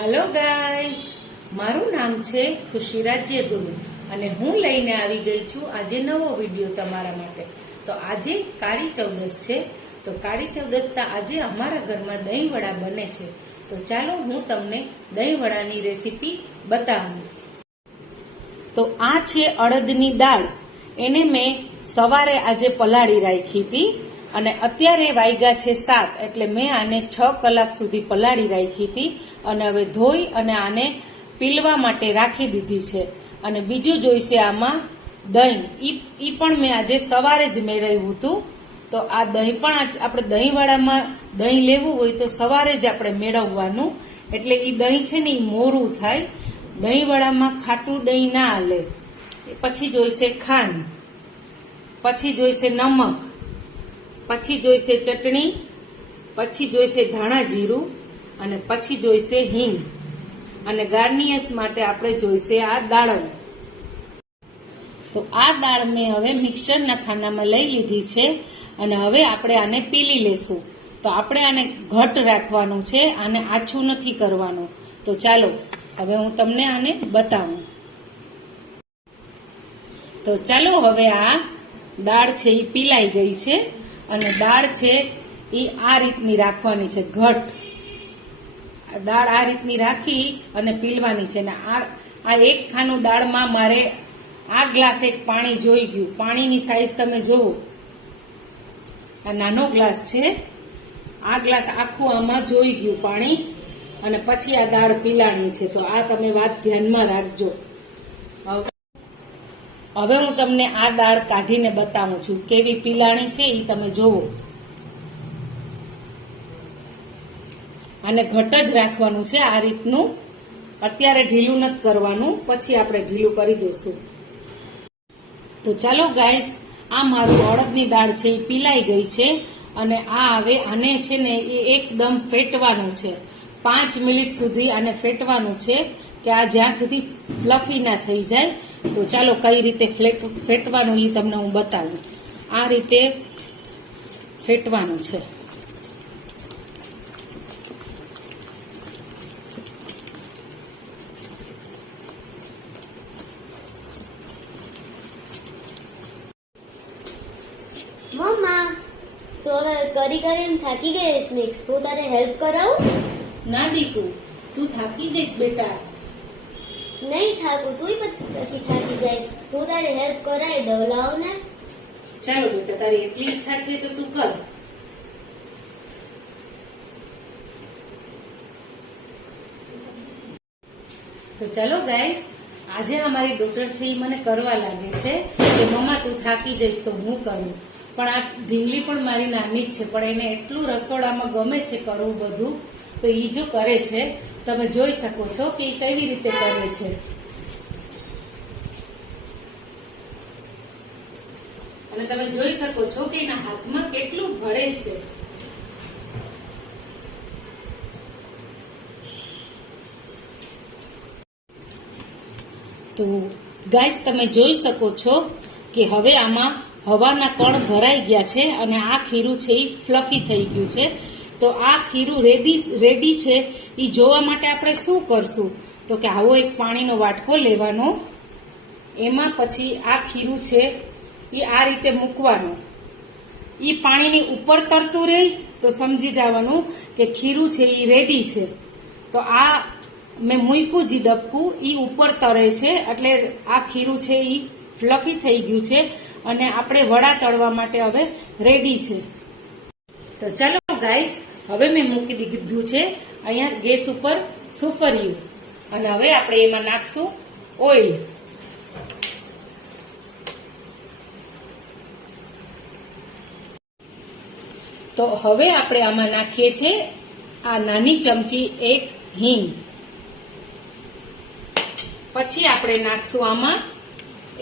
Hello guys, मारू नाम छे खुशी राज्यगुरु અને હું લઈને આવી ગઈ છું આજે નવો વિડિયો તમારા માટે। તો આજે કાળી ચૌદસ છે, તો કાળી ચૌદસના આજે અમારા ઘરમાં દહીં વડા બને છે। તો ચાલો હું તમને દહીં વડાની રેસીપી બતાવું। તો આ છે અડદની દાળ, એને મેં સવારે આજે પલાળી રાખી હતી અને અત્યારે વાગ્યા છે 7, એટલે મેં આને 6 કલાક સુધી પલાળી રાખી હતી અને હવે ધોઈ અને આને પીલવા માટે રાખી દીધી છે। અને બીજું જોઈશે આમાં દહીં, ઈ પણ મેં આજે સવારે જ મેળવ્યું હતું। તો આ દહીં પણ આપણે દહીંવાળામાં દહીં લેવું હોય તો સવારે જ આપણે મેળવવાનું, એટલે એ દહીં છે ને એ મોરું થાય। દહીંવાળામાં ખાટું દહીં ના હાલે। પછી જોઈશે ખાંડ, પછી જોઈશે નમક, પછી જોઈશે ચટણી, પછી જોઈશે ધાણા જીરું અને પછી જોઈશે હિંગ અને ગાર્નિયર્સ માટે આપણે જોઈશે આ દાળ। તો આ દાળ મેં હવે મિક્સરના ખાનામાં લઈ લીધી છે અને હવે આપણે આને પીલી લેશું। તો આપણે આને ઘટ રાખવાનું છે, આને આછું નથી કરવાનું। તો ચાલો હવે હું તમને આને બતાવું। તો ચાલો હવે આ દાળ છે એ પીલાઈ ગઈ છે અને દાળ છે એ આ રીતની રાખવાની છે ઘટ। દાળ આ રીતની રાખી અને પીલવાની છે ને આ એક ખાનું દાળમાં મારે આ ગ્લાસ એક પાણી જોઈ ગયું। પાણીની સાઈઝ તમે જુઓ, આ નાનો ગ્લાસ છે, આ ગ્લાસ આખું આમાં જોઈ ગયું પાણી અને પછી આ દાળ પીલાણી છે। તો આ તમે વાત ધ્યાનમાં રાખજો। હવે હું તમને આ દાળ કાઢીને બતાવું છું કેવી પીલાણી છે એ તમે જોવો। આને ઘટ જ રાખવાનું છે આ રીતનું, અત્યારે ઢીલું નથી કરવાનું, પછી આપણે ઢીલું કરી દઈશું। તો ચાલો ગાઈસ, આ મારું અડદની દાળ છે એ પીલાઈ ગઈ છે અને આ હવે આને છે ને એ એકદમ ફેટવાનું છે। 5 મિનિટ સુધી આને ફેટવાનું છે કે આ જ્યાં સુધી ફ્લફી ના થઈ જાય। તો ચાલો કઈ રીતે ફેટવાનું એ તમને હું બતાવું। આ રીતે ફેટવાનું છે। મમ્મા, તો હવે કરીને થાકી ગઈશ મિક્સ, હું તારે હેલ્પ કરાવું? ના દીકુ, તું થાકી જઈશ બેટા। નહીં થાકું, તુંય પછી થાકી જાય, હું તારે હેલ્પ કરાવી દઉં, લાવ ને। ચાલો બેટા, તારી એટલી ઈચ્છા છે તો તું કર। તો ચાલો ગાઈસ, આજે અમારી ડોટર છે એ મને કરવા લાગે છે કે મમ્મા તું થાકી જઈશ તો હું કરું, પણ આ ઢીંગલી પણ મારી નાની જ છે, પણ એને એટલું રસોડામાં ગમે છે કરવું બધું, તો એ જો કરે છે તમે જોઈ શકો છો કે એ કેવી રીતે કરે છે। અને તમે જોઈ શકો છો કે એના હાથમાં કેટલું ભળે છે। તો ગાઈસ, તમે જોઈ શકો છો કે હવે આમાં હવાના કણ ભરાઈ ગયા છે અને આ ખીરું છે એ ફ્લફી થઈ ગયું છે। તો આ ખીરું રેડી છે એ જોવા માટે આપણે શું કરશું, તો કે આવો એક પાણીનો વાટકો લેવાનો, એમાં પછી આ ખીરું છે એ આ રીતે મૂકવાનું। એ પાણીની ઉપર તરતું રહે તો સમજી જવાનું કે ખીરું છે એ રેડી છે। તો આ મેં મૂક્યું જે ડબકું એ ઉપર તરે છે, એટલે આ ખીરું છે એ ફ્લફી થઈ ગયું છે અને આપણે વડા તળવા માટે હવે રેડી છે। તો ચાલો ગાઈસ, હવે મેં મૂકી દીધું છે અહીંયા ગેસ ઉપર સુફરિયું અને હવે આપણે એમાં નાખશું ઓઇલ। તો હવે આપણે આમાં નાખીએ છીએ આ નાની ચમચી 1 હિંગ, પછી આપણે નાખશું આમાં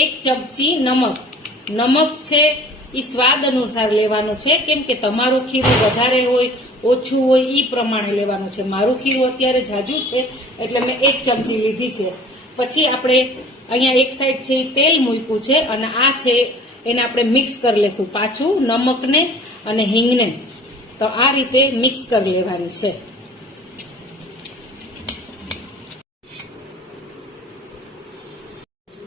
1 ચમચી નમક। નમક છે એ સ્વાદ અનુસાર લેવાનું છે, કેમ કે તમારું ખીરું વધારે હોય ઓછું હોય એ પ્રમાણે લેવાનું છે। મારું ખીરું અત્યારે જાજુ છે એટલે મેં 1 ચમચી લીધી છે। પછી આપણે અહીંયા એક સાઈડ છે એ તેલ મૂક્યું છે અને આ છે એને આપણે મિક્સ કરી લેશું પાછું નમકને અને હિંગને। તો આ રીતે મિક્સ કરી લેવાની છે।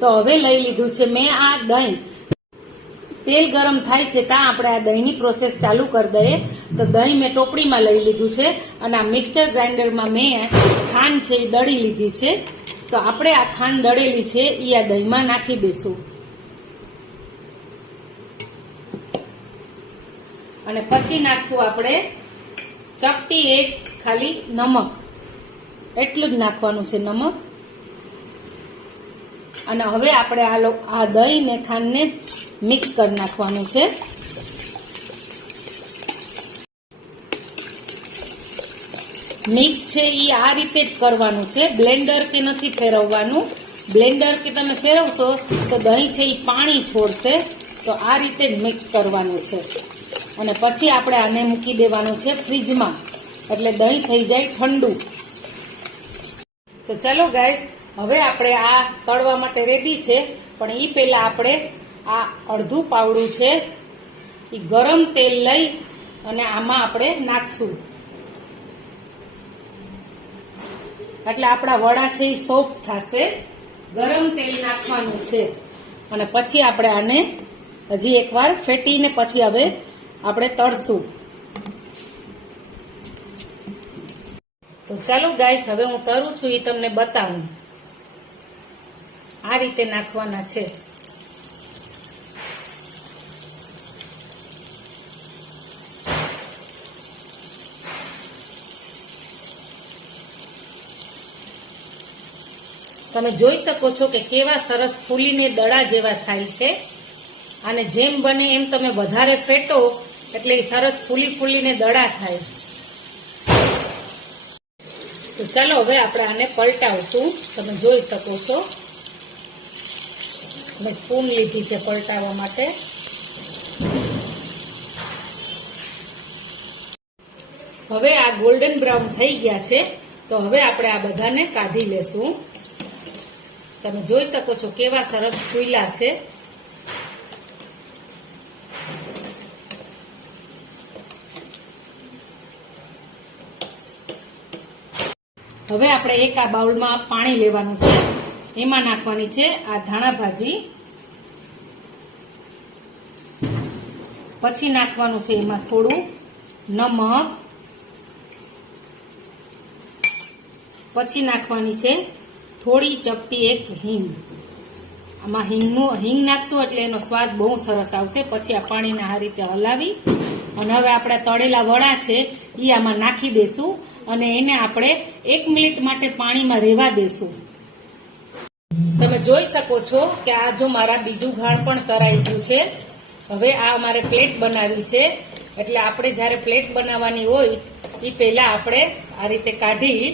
તો હવે લઈ લીધું છે મેં આ દહીં. તેલ ગરમ થાય છે ત્યાં આપણે આ દહીંની પ્રોસેસ ચાલુ કરી દઈએ. તો દહીં મેં ટોપડીમાં લઈ લીધું છે અને આ મિક્સર ગ્રાઇન્ડરમાં મેં ખાંડ છે એ દળી લીધી છે. તો આપણે આ ખાંડ દળેલી છે એ આ દહીંમાં નાખી દઈશું અને પછી નાખશું આપણે ચપટી એક ખાલી નમક, એટલું જ નાખવાનું છે નમક. અને હવે આપણે આ દહીં ને ખાંડને મિક્સ કરી નાખવાનું છે. મિક્સ છે એ આ રીતે જ કરવાનું છે, બ્લેન્ડર કે નથી ફેરવવાનું. બ્લેન્ડર કે તમે ફેરવશો તો દહીં છે એ પાણી છોડશે. તો આ રીતે જ મિક્સ કરવાનું છે અને પછી આપણે આને મૂકી દેવાનું છે ફ્રીજમાં, એટલે દહીં થઈ જાય ઠંડુ. તો ચાલો ગાઈસ, હવે આપણે આ તળવા માટે રેડી છે, પણ એ પહેલા આપણે આ અડધું પાવડું છે એ ગરમ તેલ લઈ અને આમાં આપણે નાખશું, એટલે આપણા વડા છે એ સોફ્ટ થશે. ગરમ તેલ નાખવાનું છે અને પછી આપણે આને હજી એકવાર ફેટીને પછી હવે આપણે તળશું. તો ચાલો ગાઈસ, હવે હું તળું છું એ તમને બતાવું. આ રીતે નાખવાના છે. તમે જોઈ શકો છો કે કેવા સરસ ફૂલીને દડા જેવા થાય છે. અને જેમ બને એમ તમે વધારે ફેટો એટલે સરસ ફૂલીને દડા થાય. તો ચાલો હવે આપણે આને પલટાવશું. તમે જોઈ શકો છો મેં સ્પૂન લીધી છે પલટાવવા માટે. હવે આ ગોલ્ડન બ્રાઉન થઈ ગયા છે. તો હવે આપણે આ બધાને કાઢી લેશું. તમે જોઈ શકો છો કેવા સરસ ફૂલ્યા છે. હવે આપણે એક આ બાઉલમાં પાણી લેવાનું છે, એમાં નાખવાની છે આ ધાણા ભાજી, પછી નાખવાનું છે એમાં થોડું નમક, પછી નાખવાની છે થોડી ચપટી એક હિંગ. આમાં હિંગ નાખશું એટલે એનો સ્વાદ બહુ સરસ આવશે. પછી આ પાણીને આ રીતે હલાવી અને હવે આપણે તળેલા વડા છે એ આમાં નાખી દેશું અને એને આપણે 1 મિનિટ માટે પાણીમાં રહેવા દેશું. તમે જોઈ શકો છો કે આ જો મારા બીજું ઘાણ પણ તરાઈ ગયું છે. હવે આ અમારે પ્લેટ બનાવી છે, એટલે આપણે જ્યારે પ્લેટ બનાવવાની હોય એ પહેલા આપણે આ રીતે કાઢી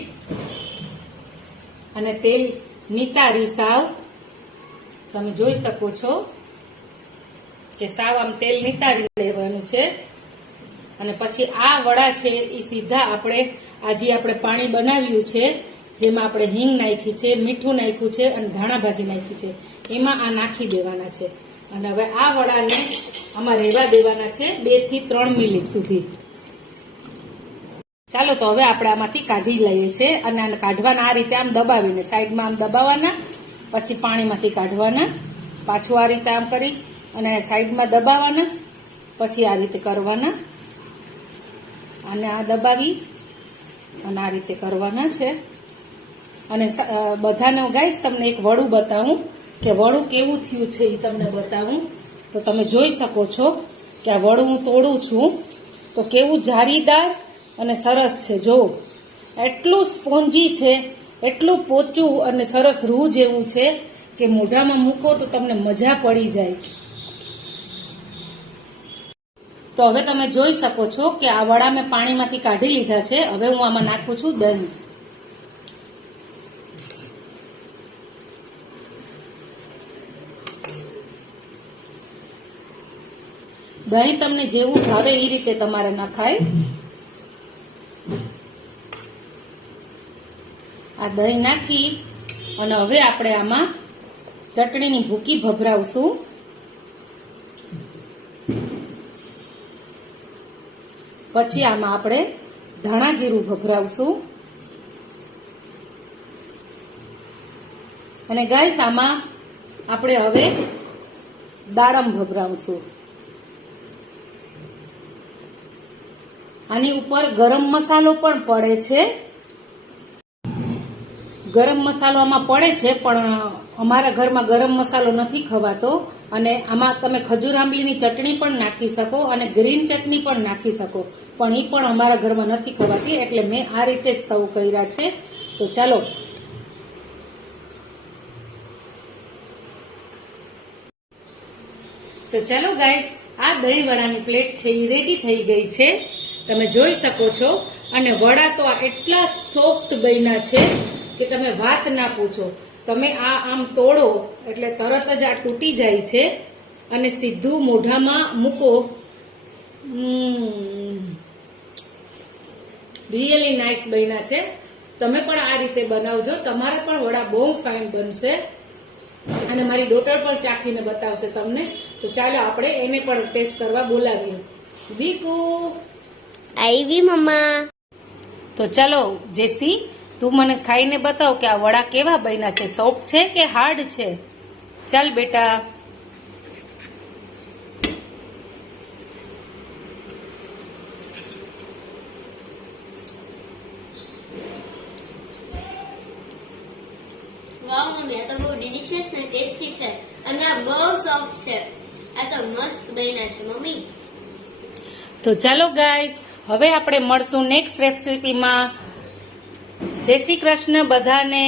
અને તેલ નિતારી સાવ. તમે જોઈ શકો છો કે સાવ આમ તેલ નિતારી લેવાનું છે. અને પછી આ વડા છે એ સીધા આપણે પાણી બનાવ્યું છે, જેમાં આપણે હિંગ નાખી છે, મીઠું નાખ્યું છે અને ધાણા ભાજી નાખી છે, એમાં આ નાખી દેવાના છે. અને હવે આ વડાને આમાં રહેવા દેવાના છે 2 થી 3 મિનિટ સુધી. ચાલો, તો હવે આપણે આમાંથી કાઢી લઈએ છીએ અને આને કાઢવાના આ રીતે આમ દબાવીને સાઈડમાં આમ દબાવવાના, પછી પાણીમાંથી કાઢવાના, પાછું આ રીતે આમ કરી અને સાઈડમાં દબાવવાના, પછી આ રીતે કરવાના, આને આ દબાવી અને આ રીતે કરવાના છે. અને બધાને ગાઈસ તમને એક વડું બતાવું કે વડું કેવું થયું છે એ તમને બતાવું. તો તમે જોઈ શકો છો કે આ વડું હું તોડું છું તો કેવું જારીદાર અને સરસ છે. જો એટલું સ્પોન્જી છે, એટલું પોચું અને સરસ રૂ જેવું છે કે મોઢામાં મૂકો તો તમને મજા પડી જાય. તો હવે તમે જોઈ શકો છો કે આ વડા મેં પાણીમાંથી કાઢી લીધા છે. હવે હું આમાં નાખું છું દહીં. દહીં તમને જેવું ભાવે એ રીતે તમારે નખાય. આ દહીં નાખી અને હવે આપણે આમાં ચટણીની ભૂકી ભભરાવશું. પછી આમાં આપણે ધાણા જીરું ભભરાવશું. અને ગાઈસ આમાં આપણે હવે દાડમ ભભરાવશું. આની ઉપર ગરમ મસાલો પણ પડે છે. ગરમ મસાલો આમાં પડે છે, પણ અમારા ઘરમાં ગરમ મસાલો નથી ખવાતો. અને આમાં તમે ખજૂર આંબલીની ચટણી પણ નાખી શકો અને ગ્રીન ચટણી પણ નાખી શકો, પણ એ પણ અમારા ઘરમાં નથી ખવાતી, એટલે મેં આ રીતે જ સર્વ કર્યા છે. તો ચાલો ગાઈસ, આ દહીં વડાની પ્લેટ છે એ રેડી થઈ ગઈ છે, તમે જોઈ શકો છો. અને વડા તો આ એટલા સોફ્ટ બન્યા છે કે તમે વાત ના પૂછો. તમે આ આમ તોડો એટલે તરત જ આ તૂટી જાય છે અને સીધું મોઢામાં મૂકો. રિયલી નાઇસ બન્યા છે. તમે પણ આ રીતે બનાવજો, તમારા પણ વડા બહુ ફાઇન બનશે. અને મારી ડોટર પણ ચાખીને બતાવશે તમને. તો ચાલો આપણે એને પણ ટેસ્ટ કરવા બોલાવીએ. દીકુ આવી મમ્મા. તો ચાલો જેસી, તું મને ખાઈને બતાવ કે આ વડા કેવા બન્યા છે, સોફ્ટ છે કે હાર્ડ છે. ચાલ બેટા. વાવ મમ્મી, આ તો બહુ ડિલિશિયસ ને ટેસ્ટી છે અને આ બહુ સોફ્ટ છે. આ તો મસ્ત બન્યા છે મમ્મી. તો ચાલો ગાઈસ, હવે આપણે મળશું નેક્સ્ટ રેસિપીમાં. જય શ્રી કૃષ્ણ બધાને.